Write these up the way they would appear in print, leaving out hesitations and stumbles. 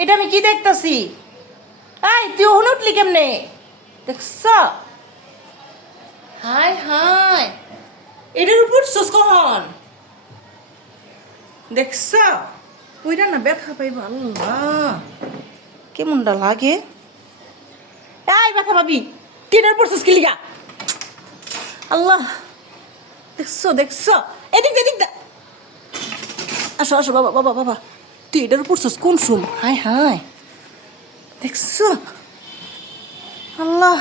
এটা আমি কি দেখতাছি? এই তুই ওহন উঠলি কেমনে? দেখছ? হাই হাই, এটার উপর সোস কখন দেখছ? পুইরা না ব্যথা পাইব। আল্লাহ কেমনটা লাগে। এই ব্যথা পাবি, টিনের উপর সোস কিলিগা। আল্লাহ দেখছো দেখছো, এদিক এদিক দা। আসো আসো বাবা বাবা বাবা, তুই এটার উপর সোস কোন সুম? হাই হাই দেখছো? আল্লাহ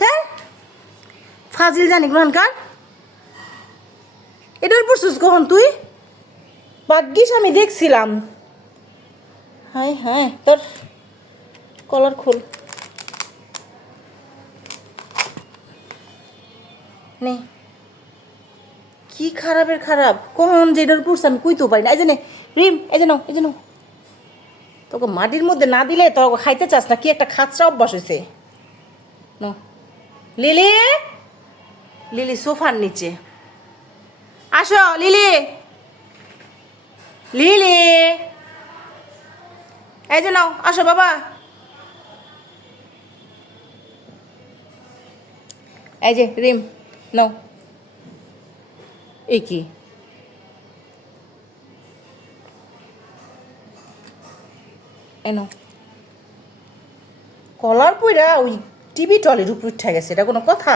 হ্যাঁ, ফাজিল জানি গ্রহণকার। এটার পড়ছিস কখন তুই? ভাগ্যিস আমি দেখছিলাম। হাই হাই, তোর কলার খোল নে। কি খারাপের খারাপ, কখন যে এটার পড়ছে আমি কইতেও পারি না। এই যে নে রিম, এই যে নাও, এই যে নাও। তোকে মাটির মধ্যে না দিলে তোকে খাইতে চাস না, কি একটা খাচরা অভ্যাস হয়েছে। নো লিলি, লিলি সোফার নিচে আসো। লিলি, লিলি, এই যে নাও, আসো বাবা। এই যে রিম নাও। এই কি এনো, কলার পইরা ওই টিভি টলের উপর উঠে গেছে, এটা কোনো কথা?